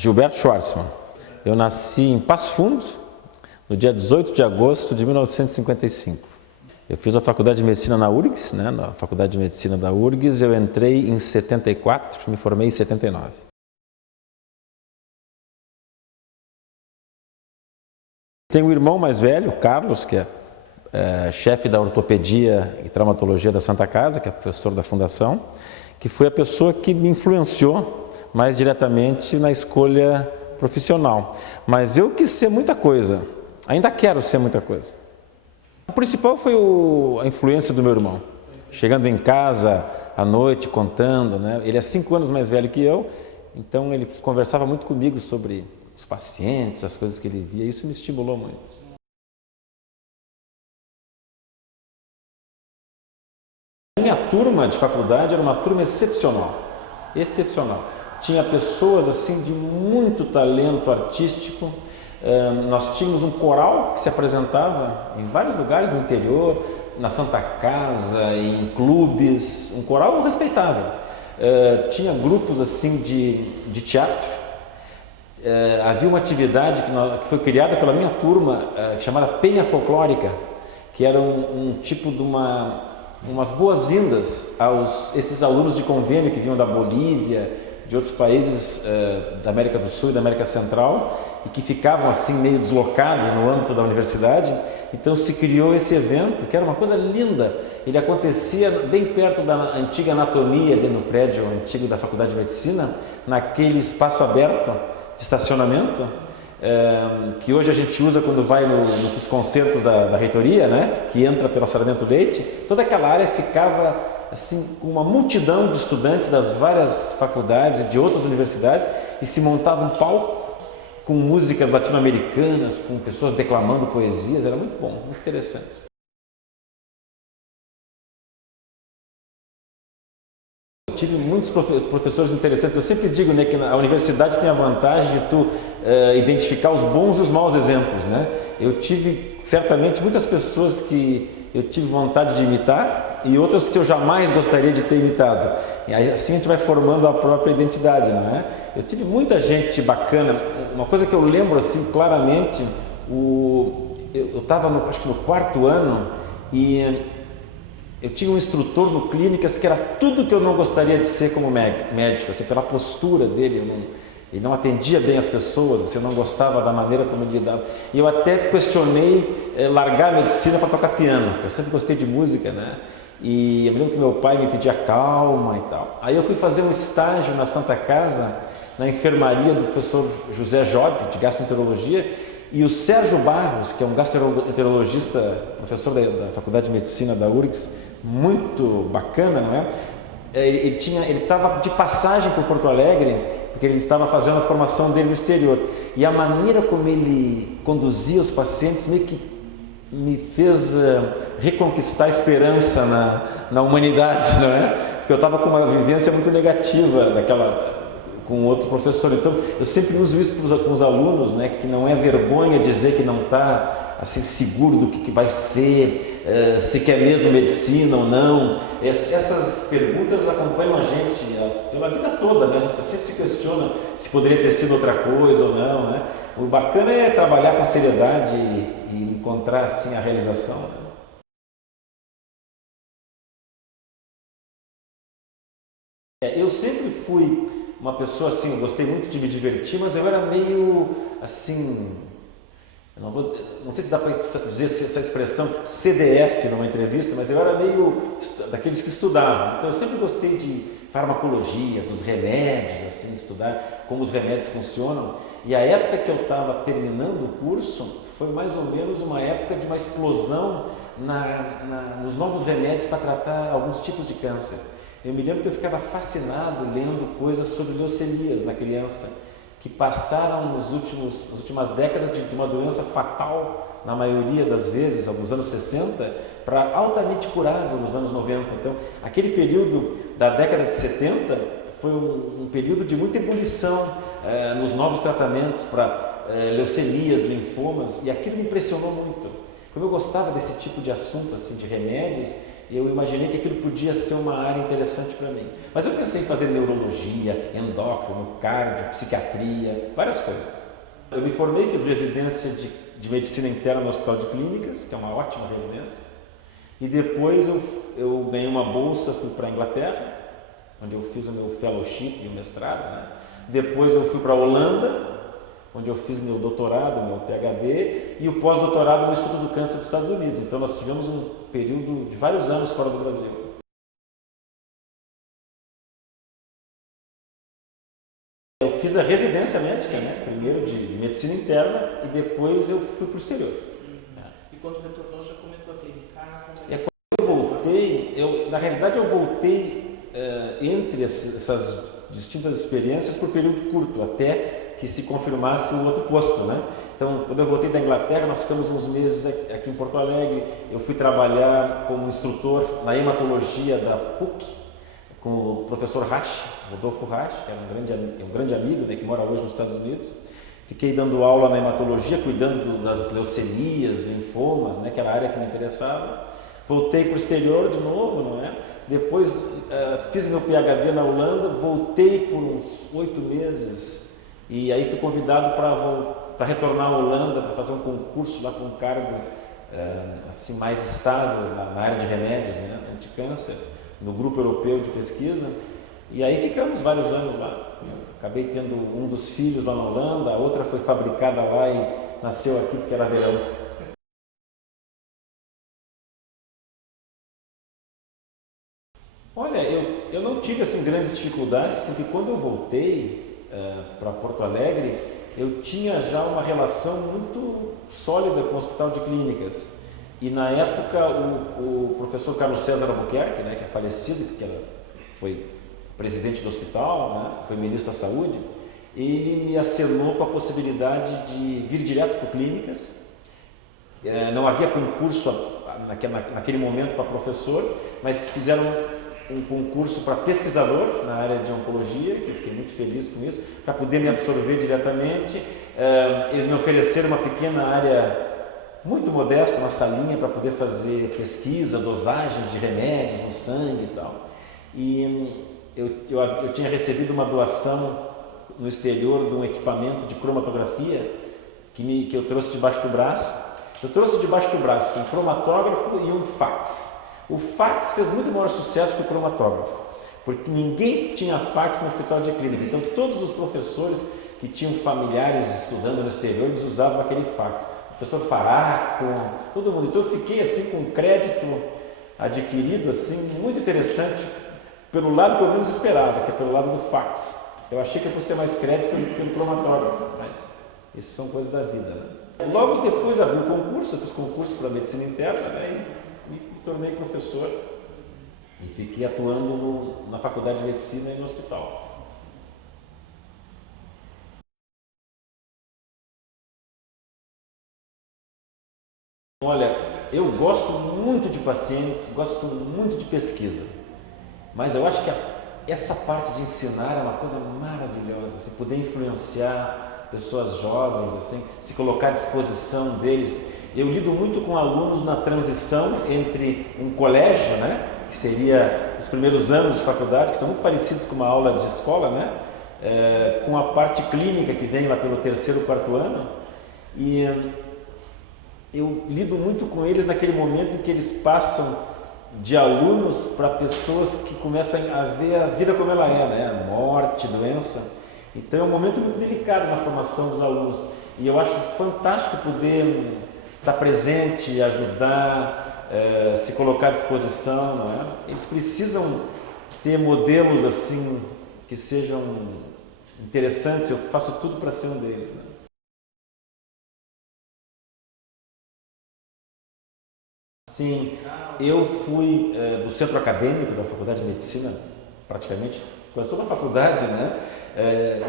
Gilberto Schwartzman. Eu nasci em Passo Fundo, no dia 18 de agosto de 1955. Eu fiz a faculdade de medicina na URGS, na faculdade de medicina da URGS, eu entrei em 74, me formei em 79. Tenho um irmão mais velho, Carlos, que é chefe da ortopedia e traumatologia da Santa Casa, que é professor da fundação, que foi a pessoa que me influenciou mais diretamente na escolha profissional. Mas eu quis ser muita coisa, ainda quero ser muita coisa. O principal foi a influência do meu irmão. Chegando em casa à noite, contando, Ele é 5 anos mais velho que eu, então ele conversava muito comigo sobre os pacientes, as coisas que ele via, isso me estimulou muito. A minha turma de faculdade era uma turma excepcional, excepcional. Tinha pessoas assim de muito talento artístico. Nós tínhamos um coral que se apresentava em vários lugares no interior, na Santa Casa, em clubes, um coral respeitável. Tinha grupos assim de teatro. Havia uma atividade que foi criada pela minha turma, chamada Penha Folclórica, que era um tipo de umas boas-vindas a esses alunos de convênio que vinham da Bolívia, de outros países da América do Sul e da América Central, e que ficavam assim meio deslocados no âmbito da universidade. Então se criou esse evento, que era uma coisa linda. Ele acontecia bem perto da antiga anatomia, ali no prédio antigo da Faculdade de Medicina, naquele espaço aberto de estacionamento, que hoje a gente usa quando vai nos concertos da reitoria, que entra pelo Sarmento Leite. Toda aquela área ficava assim, com uma multidão de estudantes das várias faculdades e de outras universidades, e se montava um palco com músicas latino-americanas, com pessoas declamando poesias. Era muito bom, muito interessante. Eu tive muitos professores interessantes. Eu sempre digo que a universidade tem a vantagem de tu identificar os bons e os maus exemplos. Eu tive certamente muitas pessoas que eu tive vontade de imitar e outras que eu jamais gostaria de ter imitado. E aí, assim a gente vai formando a própria identidade, Eu tive muita gente bacana. Uma coisa que eu lembro assim claramente, eu estava acho que no 4º ano e eu tinha um instrutor no Clínicas que era tudo que eu não gostaria de ser como médico, assim, pela postura dele. Ele não atendia bem as pessoas, assim, eu não gostava da maneira como ele lidava. E eu até questionei largar a medicina para tocar piano. Eu sempre gostei de música, E eu me lembro que meu pai me pedia calma e tal. Aí eu fui fazer um estágio na Santa Casa, na enfermaria do professor José Job, de gastroenterologia, e o Sérgio Barros, que é um gastroenterologista, professor da Faculdade de Medicina da URGS, muito bacana, Ele estava de passagem por Porto Alegre, porque ele estava fazendo a formação dele no exterior. E a maneira como ele conduzia os pacientes meio que me fez reconquistar a esperança na humanidade, Porque eu estava com uma vivência muito negativa com outro professor. Então, eu sempre uso isso com os alunos, que não é vergonha dizer que não está assim, seguro do que vai ser, se quer mesmo medicina ou não. Essas perguntas acompanham a gente pela vida toda, A gente sempre se questiona se poderia ter sido outra coisa ou não, O bacana é trabalhar com seriedade e encontrar assim a realização. Eu sempre fui uma pessoa assim, eu gostei muito de me divertir, mas eu era meio assim, não sei se dá para dizer essa expressão CDF numa entrevista, mas eu era meio daqueles que estudavam. Então eu sempre gostei de farmacologia, dos remédios, assim, estudar como os remédios funcionam. E a época que eu estava terminando o curso foi mais ou menos uma época de uma explosão nos novos remédios para tratar alguns tipos de câncer. Eu me lembro que eu ficava fascinado lendo coisas sobre leucemias na criança, que passaram nas últimas décadas de uma doença fatal, na maioria das vezes, nos anos 60, para altamente curável nos anos 90. Então, aquele período da década de 70 foi um período de muita ebulição nos novos tratamentos para leucemias, linfomas, e aquilo me impressionou muito. Como eu gostava desse tipo de assunto, assim, de remédios, eu imaginei que aquilo podia ser uma área interessante para mim. Mas eu pensei em fazer neurologia, endócrino, cardio, psiquiatria, várias coisas. Eu me formei, fiz residência de medicina interna no Hospital de Clínicas, que é uma ótima residência. E depois eu ganhei uma bolsa, fui para a Inglaterra, onde eu fiz o meu fellowship e o mestrado, né? Depois eu fui para a Holanda, onde eu fiz meu doutorado, meu PhD, e o pós-doutorado no Instituto do Câncer dos Estados Unidos. Então nós tivemos um período de vários anos fora do Brasil. Eu fiz a residência médica, né? Primeiro de medicina interna, e depois eu fui para o exterior. E quando retornou já começou a clinicar? Quando eu voltei, na realidade eu voltei entre essas distintas experiências por período curto, até que se confirmasse o outro posto, né? Então, quando eu voltei da Inglaterra, nós ficamos uns meses aqui em Porto Alegre. Eu fui trabalhar como instrutor na hematologia da PUC, com o professor Rasch, Rodolfo Rasch, que é um grande amigo, né, que mora hoje nos Estados Unidos. Fiquei dando aula na hematologia, cuidando das leucemias, linfomas, né, que era a área que me interessava. Voltei para o exterior de novo, não é? Depois fiz meu PhD na Holanda, voltei por uns 8 meses e aí fui convidado para retornar à Holanda, para fazer um concurso lá com um cargo assim, mais estável na área de remédios, né, anticâncer, no Grupo Europeu de Pesquisa. E aí ficamos vários anos lá. Acabei tendo um dos filhos lá na Holanda, a outra foi fabricada lá e nasceu aqui porque era verão. Olha, eu não tive assim grandes dificuldades, porque quando eu voltei para Porto Alegre, eu tinha já uma relação muito sólida com o Hospital de Clínicas. E na época o professor Carlos César Albuquerque, né, que é falecido, porque foi presidente do hospital, né, foi ministro da Saúde, ele me acenou com a possibilidade de vir direto para Clínicas. Não havia concurso naquele momento para professor, mas fizeram um concurso para pesquisador na área de oncologia, que eu fiquei muito feliz com isso, para poder me absorver diretamente. Eles me ofereceram uma pequena área muito modesta, uma salinha para poder fazer pesquisa, dosagens de remédios no sangue e tal. E eu tinha recebido uma doação no exterior de um equipamento de cromatografia que eu trouxe debaixo do braço. Eu trouxe debaixo do braço um cromatógrafo e um fax. O fax fez muito maior sucesso que o cromatógrafo, porque ninguém tinha fax no hospital de clínica. Então todos os professores que tinham familiares estudando no exterior, eles usavam aquele fax. O professor Faraco, todo mundo. Então eu fiquei assim com um crédito adquirido assim muito interessante pelo lado que eu menos esperava, que é pelo lado do fax. Eu achei que eu fosse ter mais crédito pelo cromatógrafo, mas essas são coisas da vida, né? Logo depois abri o concurso, eu fiz concurso para medicina interna, né, e me tornei professor e fiquei atuando na faculdade de medicina e no hospital. Olha, eu gosto muito de pacientes, gosto muito de pesquisa, mas eu acho que essa parte de ensinar é uma coisa maravilhosa, se poder influenciar pessoas jovens, assim, se colocar à disposição deles. Eu lido muito com alunos na transição entre um colégio, né, que seria os primeiros anos de faculdade, que são muito parecidos com uma aula de escola, né, com a parte clínica que vem lá pelo 3º, 4º ano, e eu lido muito com eles naquele momento em que eles passam de alunos para pessoas que começam a ver a vida como ela é, né, morte, doença. Então é um momento muito delicado na formação dos alunos e eu acho fantástico poder estar presente, ajudar, se colocar à disposição, não é? Eles precisam ter modelos assim que sejam interessantes. Eu faço tudo para ser um deles, né? Sim, eu fui do centro acadêmico da Faculdade de Medicina, praticamente quase toda a faculdade, né?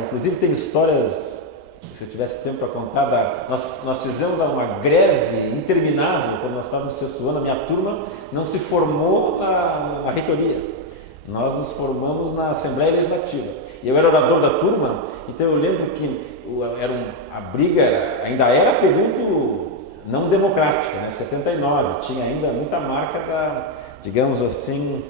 Inclusive tem histórias, se eu tivesse tempo para contar, nós fizemos uma greve interminável quando nós estávamos no 6º ano. A minha turma não se formou na reitoria, nós nos formamos na Assembleia Legislativa. E eu era orador da turma, então eu lembro que a briga ainda era período não democrático, né? 79, tinha ainda muita marca digamos assim,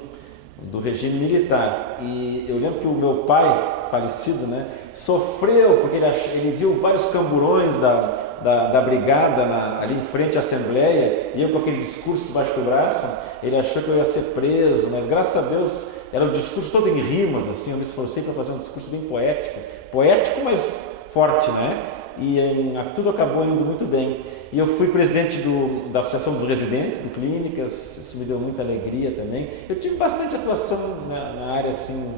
do regime militar. E eu lembro que o meu pai, falecido, né, sofreu, porque ele viu vários camburões da brigada ali em frente à Assembleia, e eu com aquele discurso debaixo do braço, ele achou que eu ia ser preso, mas graças a Deus era um discurso todo em rimas, assim, eu me esforcei para fazer um discurso bem poético, mas forte, né? E tudo acabou indo muito bem. E eu fui presidente da Associação dos Residentes do Clínicas, isso me deu muita alegria também. Eu tive bastante atuação na área assim,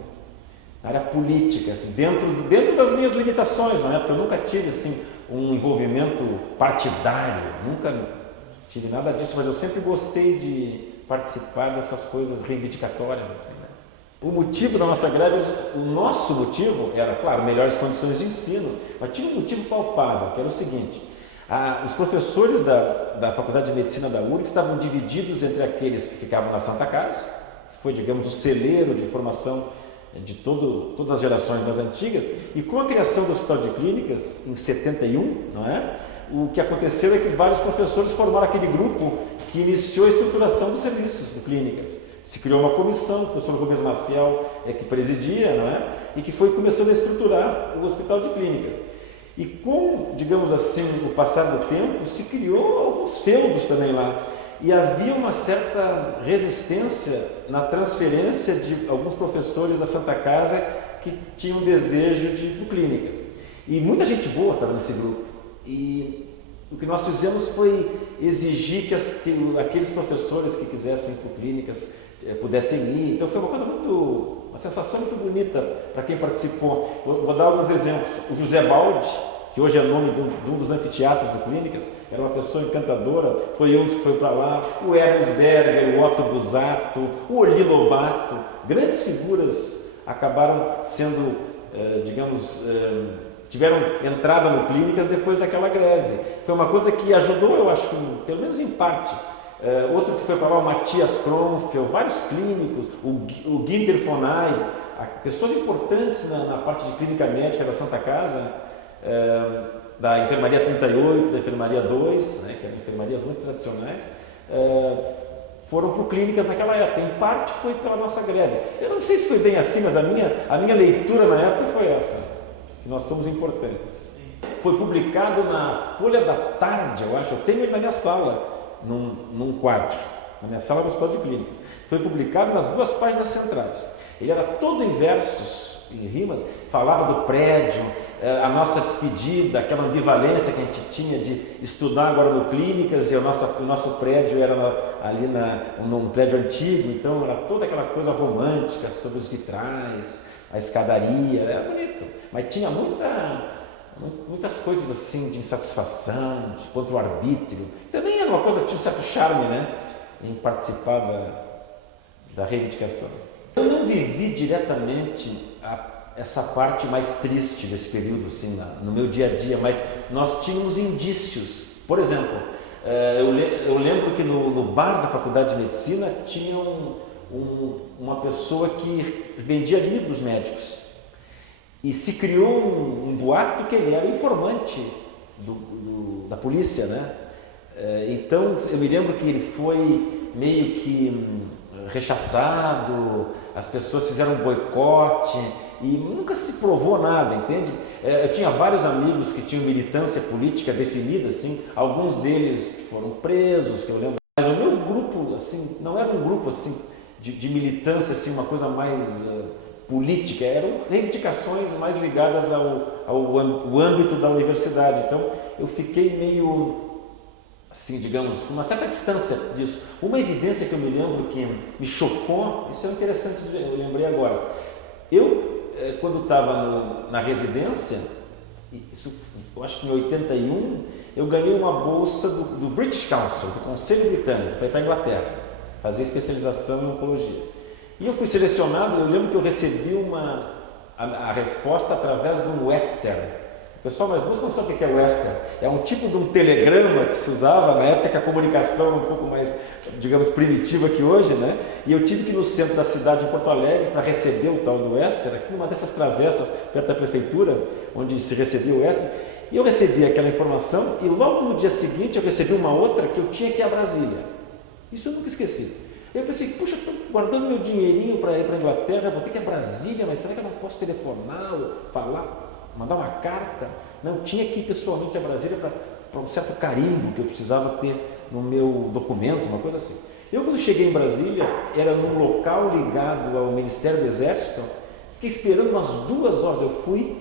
na área política, assim, dentro das minhas limitações, não é? Porque eu nunca tive assim um envolvimento partidário, nunca tive nada disso, mas eu sempre gostei de participar dessas coisas reivindicatórias, assim, né? O motivo da nossa greve, o nosso motivo era, claro, melhores condições de ensino, mas tinha um motivo palpável, que era o seguinte: os professores da Faculdade de Medicina da URGS estavam divididos entre aqueles que ficavam na Santa Casa, que foi, digamos, o celeiro de formação de todas as gerações mais antigas, e com a criação do Hospital de Clínicas, em 71, não é? O que aconteceu é que vários professores formaram aquele grupo que iniciou a estruturação dos serviços de clínicas. Se criou uma comissão, o professor Gomes Maciel que presidia, não é? E que foi começando a estruturar o Hospital de Clínicas. E com, digamos assim, o passar do tempo, se criou alguns feudos também lá. E havia uma certa resistência na transferência de alguns professores da Santa Casa que tinham desejo de ir para Clínicas. E muita gente boa estava nesse grupo. E o que nós fizemos foi exigir que aqueles professores que quisessem ir para Clínicas pudessem ir. Então foi uma sensação muito bonita para quem participou. Vou dar alguns exemplos. O José Baldi, que hoje é nome de um dos anfiteatros do Clínicas, era uma pessoa encantadora, foi um dos que foi para lá. O Ernst Berger, o Otto Busato, o Oli Lobato, grandes figuras acabaram sendo, tiveram entrada no Clínicas depois daquela greve. Foi uma coisa que ajudou, eu acho que, pelo menos em parte. Outro que foi para lá, o Matias Kronfeld, vários clínicos, o Ginter Fonay, pessoas importantes na parte de clínica médica da Santa Casa, da Enfermaria 38, da Enfermaria 2, né, que eram enfermarias muito tradicionais, foram para Clínicas naquela época. Em parte foi pela nossa greve. Eu não sei se foi bem assim, mas a minha leitura na época foi essa, que nós somos importantes. Foi publicado na Folha da Tarde, eu acho, eu tenho ele na minha sala, num quadro, na minha sala do Hospital de Clínicas. Foi publicado nas 2 páginas centrais. Ele era todo em versos, em rimas, falava do prédio, a nossa despedida, aquela ambivalência que a gente tinha de estudar agora no Clínicas, e o nosso prédio era ali no prédio antigo, então era toda aquela coisa romântica sobre os vitrais, a escadaria, era bonito, mas tinha muitas coisas assim de insatisfação, contra o arbítrio. Também era uma coisa que tinha um certo charme, né, em participar da reivindicação. Eu não vivi diretamente essa parte mais triste desse período, assim, no meu dia a dia, mas nós tínhamos indícios. Por exemplo, eu lembro que no bar da Faculdade de Medicina tinha uma pessoa que vendia livros médicos. E se criou um boato que ele era informante da polícia, né? Então, eu me lembro que ele foi meio que rechaçado, as pessoas fizeram um boicote e nunca se provou nada, entende? Eu tinha vários amigos que tinham militância política definida, assim, alguns deles foram presos, que eu lembro. Mas o meu grupo, assim, não era um grupo assim de militância, assim, uma coisa mais política, eram reivindicações mais ligadas ao âmbito da universidade. Então, eu fiquei meio, assim, digamos, com uma certa distância disso. Uma evidência que eu me lembro que me chocou, isso é interessante, eu lembrei agora. Quando estava na residência, eu acho que em 81, eu ganhei uma bolsa do British Council, do Conselho Britânico, para ir para a Inglaterra, fazer especialização em oncologia. E eu fui selecionado, eu lembro que eu recebi a resposta através do Western. O pessoal mais novo não sabe o que é Western. É um tipo de um telegrama que se usava na época que a comunicação era um pouco mais, digamos, primitiva que hoje, né? E eu tive que ir no centro da cidade, em Porto Alegre, para receber o tal do Western, aqui numa dessas travessas perto da prefeitura, onde se recebia o Western. E eu recebi aquela informação e logo no dia seguinte eu recebi uma outra que eu tinha que ir a Brasília. Isso eu nunca esqueci. Eu pensei, puxa, estou guardando meu dinheirinho para ir para a Inglaterra, vou ter que ir a Brasília, mas será que eu não posso telefonar ou falar, mandar uma carta? Não, tinha que ir pessoalmente a Brasília para um certo carimbo que eu precisava ter no meu documento, uma coisa assim. Eu, quando cheguei em Brasília, era num local ligado ao Ministério do Exército, fiquei esperando umas 2 horas, eu fui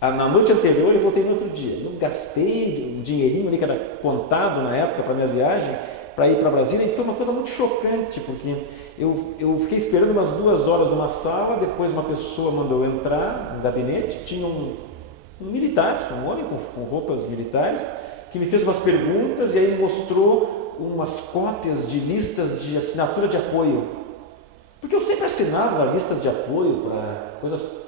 na noite anterior e voltei no outro dia. Eu gastei um dinheirinho ali que era contado na época para minha viagem, para ir para Brasília, e foi uma coisa muito chocante, porque eu fiquei esperando umas 2 horas numa sala, depois uma pessoa mandou eu entrar no gabinete, tinha um militar, um homem com roupas militares, que me fez umas perguntas e aí me mostrou umas cópias de listas de assinatura de apoio. Porque eu sempre assinava listas de apoio para coisas,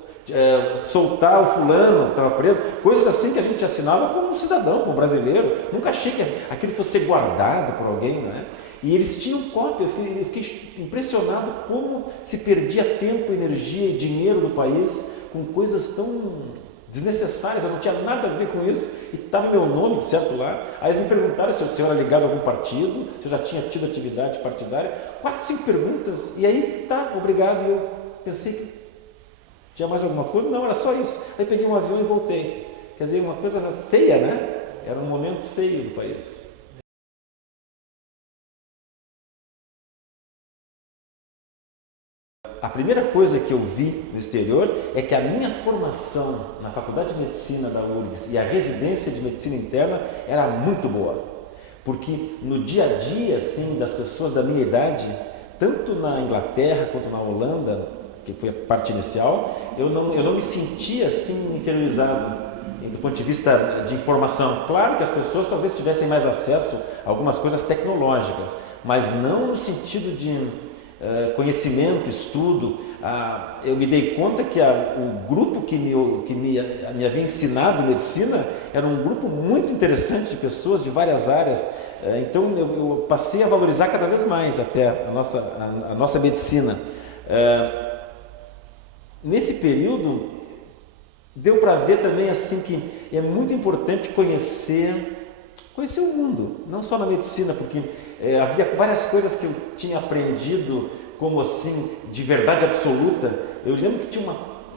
soltar o fulano que estava preso, coisas assim que a gente assinava como um cidadão, como brasileiro. Nunca achei que aquilo fosse ser guardado por alguém, né? E eles tinham cópia, eu fiquei impressionado como se perdia tempo, energia e dinheiro do país com coisas tão desnecessárias, eu não tinha nada a ver com isso, e estava meu nome certo lá. Aí eles me perguntaram se eu era ligado a algum partido, se eu já tinha tido atividade partidária, 4, 5 perguntas, e aí tá, obrigado, e eu pensei que tinha mais alguma coisa, não, era só isso. Aí peguei um avião e voltei. Quer dizer, uma coisa feia, né? Era um momento feio do país. A primeira coisa que eu vi no exterior é que a minha formação na Faculdade de Medicina da URGS e a residência de Medicina Interna era muito boa. Porque no dia a dia, assim, das pessoas da minha idade, tanto na Inglaterra quanto na Holanda, que foi a parte inicial, eu não me sentia assim inferiorizado do ponto de vista de informação. Claro que as pessoas talvez tivessem mais acesso a algumas coisas tecnológicas, mas não no sentido de conhecimento, estudo. Eu me dei conta que o grupo que me havia ensinado medicina era um grupo muito interessante de pessoas de várias áreas. Então eu passei a valorizar cada vez mais até a nossa medicina. Nesse período deu para ver também assim que é muito importante conhecer o mundo, não só na medicina, porque havia várias coisas que eu tinha aprendido como assim, de verdade absoluta. Eu lembro que tinha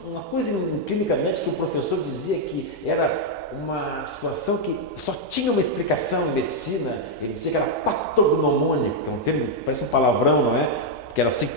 uma coisa em clínica médica que o professor dizia que era uma situação que só tinha uma explicação em medicina. Ele dizia que era patognomônico, que é um termo que parece um palavrão, não é? Porque era assim,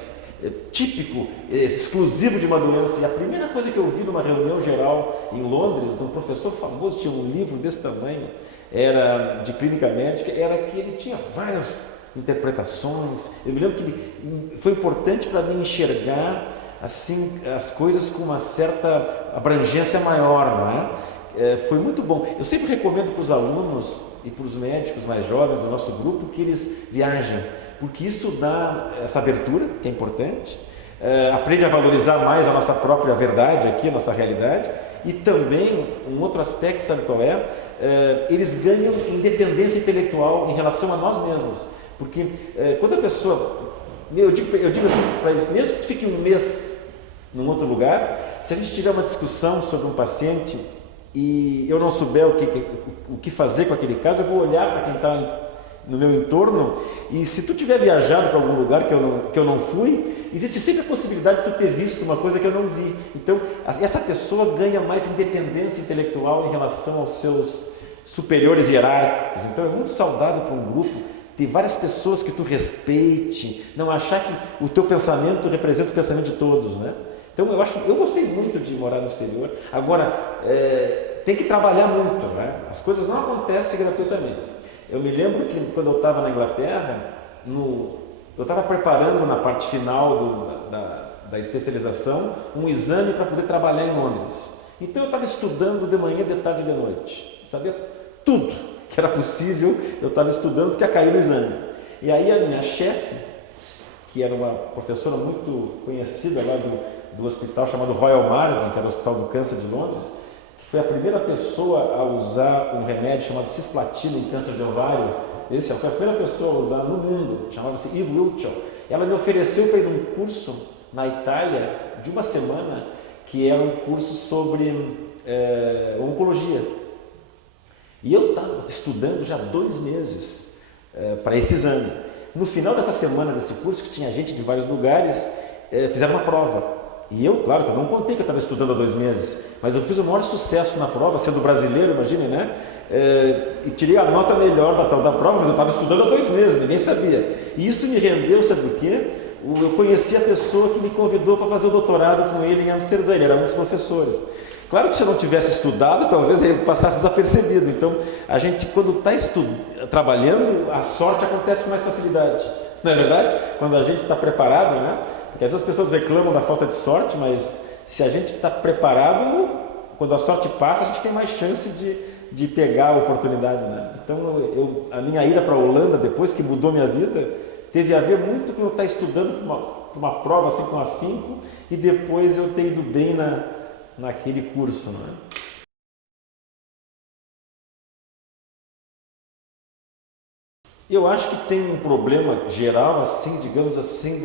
típico, exclusivo de uma doença. E a primeira coisa que eu vi numa reunião geral em Londres, de um professor famoso, tinha um livro desse tamanho, era de clínica médica, era que ele tinha várias interpretações. Eu me lembro que foi importante para mim enxergar assim as coisas com uma certa abrangência maior, não é? Foi muito bom. Eu sempre recomendo para os alunos e para os médicos mais jovens do nosso grupo que eles viajem, porque isso dá essa abertura, que é importante, aprende a valorizar mais a nossa própria verdade aqui, a nossa realidade, e também um outro aspecto, sabe qual é? Eles ganham independência intelectual em relação a nós mesmos, porque quando a pessoa, eu digo assim, mesmo que tu fique um mês num outro lugar, se a gente tiver uma discussão sobre um paciente e eu não souber o que fazer com aquele caso, eu vou olhar para quem está no meu entorno, e se tu tiver viajado para algum lugar que eu não fui, existe sempre a possibilidade de tu ter visto uma coisa que eu não vi. Então, essa pessoa ganha mais independência intelectual em relação aos seus superiores hierárquicos. Então, é muito saudável para um grupo ter várias pessoas que tu respeite, não achar que o teu pensamento representa o pensamento de todos, né? Então, eu gostei muito de morar no exterior. Agora, tem que trabalhar muito, né? As coisas não acontecem gratuitamente. Eu me lembro que quando eu estava na Inglaterra, eu estava preparando na parte final da especialização um exame para poder trabalhar em Londres. Então eu estava estudando de manhã, de tarde e de noite. Sabia tudo que era possível, eu estava estudando porque ia cair no exame. E aí a minha chefe, que era uma professora muito conhecida lá do hospital chamado Royal Marsden, que era o Hospital do Câncer de Londres, foi a primeira pessoa a usar um remédio chamado cisplatina em câncer de ovário. Ela foi a primeira pessoa a usar no mundo, chamava-se Eve Wiltshire. Ela me ofereceu para ir num curso na Itália de uma semana, que era um curso sobre oncologia. E eu estava estudando já 2 meses para esse exame. No final dessa semana desse curso, que tinha gente de vários lugares, fizeram uma prova. E eu, claro, que eu não contei que eu estava estudando há 2 meses, mas eu fiz o maior sucesso na prova, sendo brasileiro, imagine, né? E tirei a nota melhor da tal da prova, mas eu estava estudando há 2 meses, ninguém sabia. E isso me rendeu, sabe o quê? Eu conheci a pessoa que me convidou para fazer o doutorado com ele em Amsterdã, ele era um dos professores. Claro que se eu não tivesse estudado, talvez ele passasse desapercebido. Então, a gente, quando está trabalhando, a sorte acontece com mais facilidade. Não é verdade? Quando a gente está preparado, né? Porque às vezes as pessoas reclamam da falta de sorte, mas se a gente está preparado, quando a sorte passa, a gente tem mais chance de pegar a oportunidade, né? Então, a minha ida para a Holanda, depois que mudou minha vida, teve a ver muito com eu estar estudando para uma prova assim com afinco e depois eu ter ido bem naquele curso, não é? Eu acho que tem um problema geral, assim, digamos assim,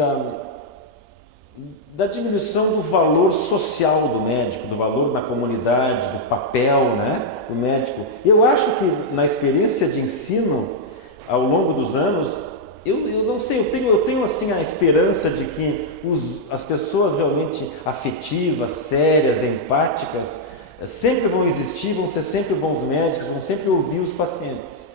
da diminuição do valor social do médico, do valor na comunidade, do papel, né, do médico. Eu acho que na experiência de ensino, ao longo dos anos, eu não sei, eu tenho assim a esperança de que as pessoas realmente afetivas, sérias, empáticas, sempre vão existir, vão ser sempre bons médicos, vão sempre ouvir os pacientes.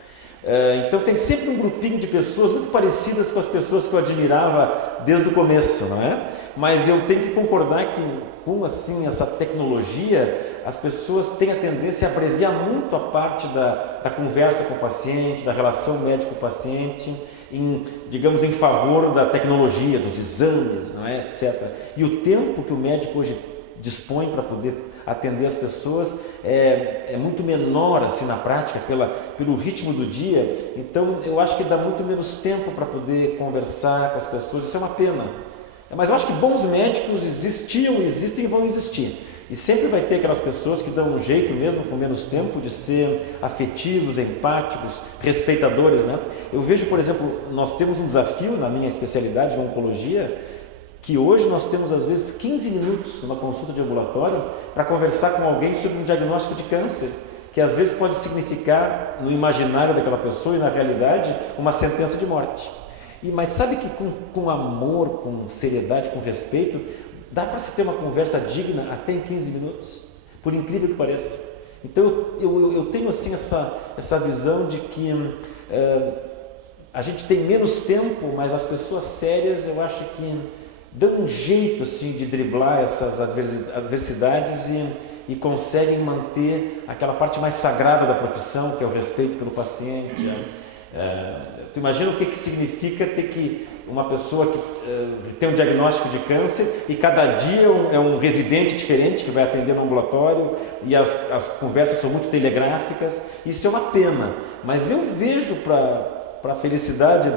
Então tem sempre um grupinho de pessoas muito parecidas com as pessoas que eu admirava desde o começo, não é? Mas eu tenho que concordar que com assim, essa tecnologia, as pessoas têm a tendência a abreviar muito a parte da conversa com o paciente, da relação médico-paciente, digamos, em favor da tecnologia, dos exames, não é? Etc. E o tempo que o médico hoje dispõe para poder atender as pessoas é muito menor assim na prática, pelo ritmo do dia. Então eu acho que dá muito menos tempo para poder conversar com as pessoas, isso é uma pena. Mas eu acho que bons médicos existiam, existem e vão existir. E sempre vai ter aquelas pessoas que dão um jeito, mesmo com menos tempo, de ser afetivos, empáticos, respeitadores, né? Eu vejo, por exemplo, nós temos um desafio na minha especialidade de oncologia, que hoje nós temos às vezes 15 minutos numa consulta de ambulatório para conversar com alguém sobre um diagnóstico de câncer, que às vezes pode significar, no imaginário daquela pessoa e na realidade, uma sentença de morte. Mas sabe que com amor, com seriedade, com respeito, dá para se ter uma conversa digna até em 15 minutos, por incrível que pareça. Então eu tenho assim essa visão de que a gente tem menos tempo, mas as pessoas sérias eu acho que dão um jeito assim, de driblar essas adversidades e conseguem manter aquela parte mais sagrada da profissão, que é o respeito pelo paciente. Tu imagina o que significa ter que uma pessoa que tem um diagnóstico de câncer e cada dia é um residente diferente que vai atender no ambulatório e as conversas são muito telegráficas. Isso é uma pena, mas eu vejo para a felicidade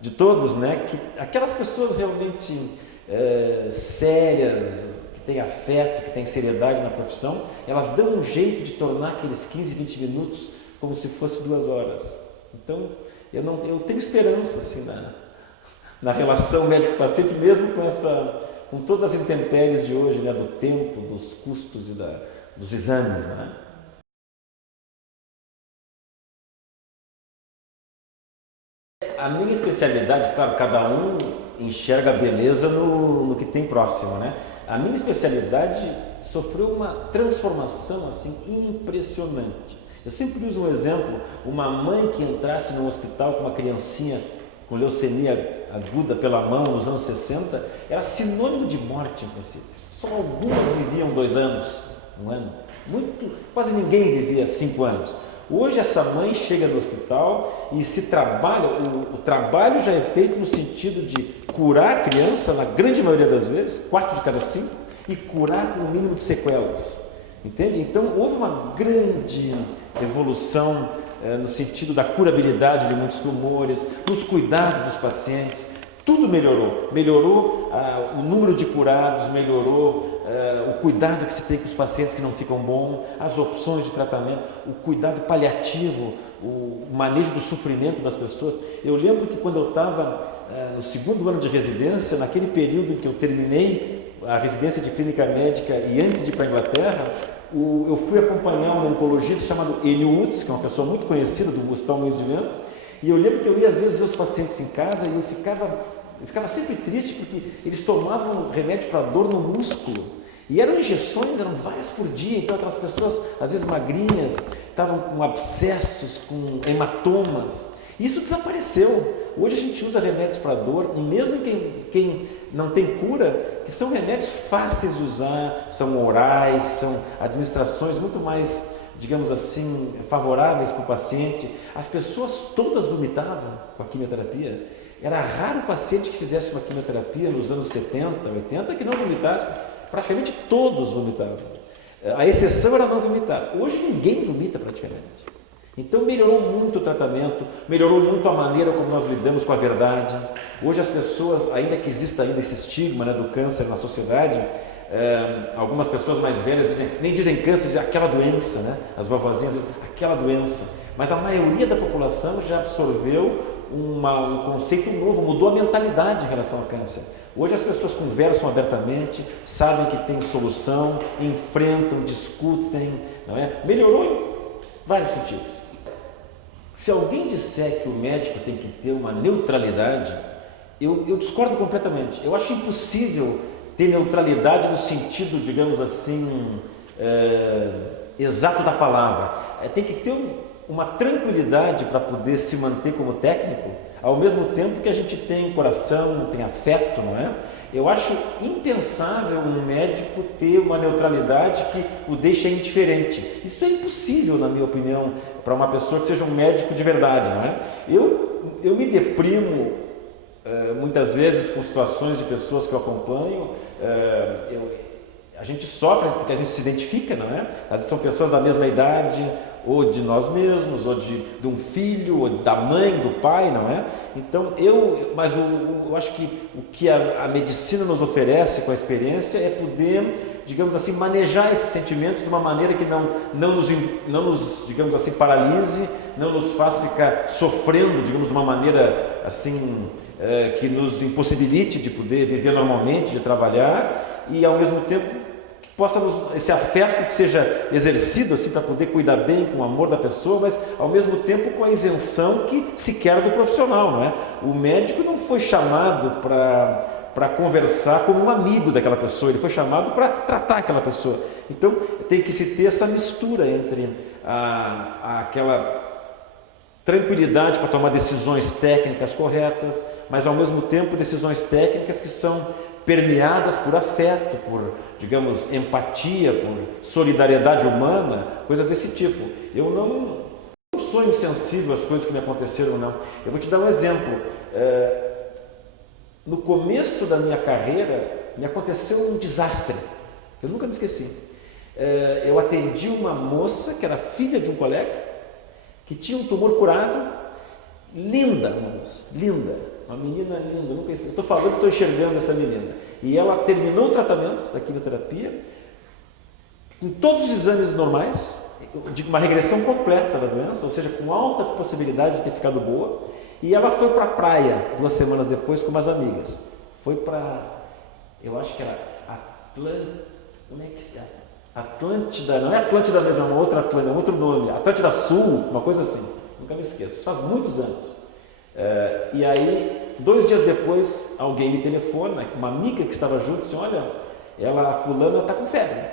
de todos, né, que aquelas pessoas realmente sérias, que têm afeto, que têm seriedade na profissão, elas dão um jeito de tornar aqueles 15, 20 minutos como se fosse 2 horas. Então, eu tenho esperança assim, na relação médico-paciente, mesmo com todas as intempéries de hoje, né, do tempo, dos custos e dos exames, né? A minha especialidade, claro, cada um enxerga a beleza no que tem próximo, né? A minha especialidade sofreu uma transformação assim impressionante. Eu sempre uso um exemplo, uma mãe que entrasse no hospital com uma criancinha com leucemia aguda pela mão nos anos 60, era sinônimo de morte, em princípio. Só algumas viviam 2 anos, 1 ano. Quase ninguém vivia 5 anos. Hoje essa mãe chega no hospital e se trabalha, o trabalho já é feito no sentido de curar a criança, na grande maioria das vezes, 4 de cada 5, e curar com o mínimo de sequelas. Entende? Então houve uma grande evolução no sentido da curabilidade de muitos tumores, nos cuidados dos pacientes, tudo melhorou. Melhorou o número de curados, melhorou o cuidado que se tem com os pacientes que não ficam bons, as opções de tratamento, o cuidado paliativo, o manejo do sofrimento das pessoas. Eu lembro que quando eu estava no 2º ano de residência, naquele período em que eu terminei a residência de clínica médica e antes de ir para a Inglaterra, eu fui acompanhar um oncologista chamado Enio Utz, que é uma pessoa muito conhecida do Hospital Moinhos de Vento, E eu lembro que eu ia às vezes ver os pacientes em casa e eu ficava sempre triste porque eles tomavam remédio para dor no músculo. E eram injeções, eram várias por dia, então aquelas pessoas, às vezes magrinhas, estavam com abscessos, com hematomas. Isso desapareceu. Hoje a gente usa remédios para dor, e mesmo quem não tem cura, que são remédios fáceis de usar, são orais, são administrações muito mais, digamos assim, favoráveis para o paciente. As pessoas todas vomitavam com a quimioterapia. Era raro o paciente que fizesse uma quimioterapia nos anos 70, 80 que não vomitasse. Praticamente todos vomitavam. A exceção era não vomitar. Hoje ninguém vomita praticamente. Então melhorou muito o tratamento, melhorou muito a maneira como nós lidamos com a verdade. Hoje as pessoas, ainda que exista ainda esse estigma, né, do câncer na sociedade, algumas pessoas mais velhas nem dizem câncer, dizem aquela doença, né? As vovozinhas dizem aquela doença. Mas a maioria da população já absorveu um conceito novo, mudou a mentalidade em relação ao câncer. Hoje as pessoas conversam abertamente, sabem que tem solução, enfrentam, discutem, não é? Melhorou em vários sentidos. Se alguém disser que o médico tem que ter uma neutralidade, eu discordo completamente. Eu acho impossível ter neutralidade no sentido, digamos assim, exato da palavra. Tem que ter uma tranquilidade para poder se manter como técnico, ao mesmo tempo que a gente tem coração, tem afeto, não é? Eu acho impensável um médico ter uma neutralidade que o deixa indiferente. Isso é impossível, na minha opinião, para uma pessoa que seja um médico de verdade, não é? Eu me deprimo muitas vezes com situações de pessoas que eu acompanho. A gente sofre porque a gente se identifica, não é? Às vezes são pessoas da mesma idade, ou de nós mesmos, ou de um filho, ou da mãe, do pai, não é? Então, eu acho que o que a medicina nos oferece com a experiência é poder, digamos assim, manejar esses sentimentos de uma maneira que não nos, digamos assim, paralise, não nos faça ficar sofrendo, digamos, de uma maneira assim, que nos impossibilite de poder viver normalmente, de trabalhar, e ao mesmo tempo esse afeto seja exercido assim, para poder cuidar bem com o amor da pessoa, mas ao mesmo tempo com a isenção que se quer do profissional, não é? O médico não foi chamado para conversar como um amigo daquela pessoa, ele foi chamado para tratar aquela pessoa. Então tem que se ter essa mistura entre aquela tranquilidade para tomar decisões técnicas corretas, mas ao mesmo tempo decisões técnicas que são permeadas por afeto, por, digamos, empatia, por solidariedade humana, coisas desse tipo. Eu não sou insensível às coisas que me aconteceram, não. Eu vou te dar um exemplo. No começo da minha carreira, me aconteceu um desastre. Eu nunca me esqueci. Eu atendi uma moça que era filha de um colega, que tinha um tumor curável, linda, uma moça, linda. Uma menina linda, nunca esqueci. Estou falando que estou enxergando essa menina. E ela terminou o tratamento da quimioterapia, com todos os exames normais, de uma regressão completa da doença, ou seja, com alta possibilidade de ter ficado boa. E ela foi para a praia 2 semanas depois com umas amigas. Foi para, eu acho que era Atlântida, não é Atlântida mesmo, é uma outra Atlântida, outro nome, Atlântida Sul, uma coisa assim. Nunca me esqueço, isso faz muitos anos. E aí, 2 dias depois, alguém me telefona, uma amiga que estava junto, disse, olha, a fulana está com febre.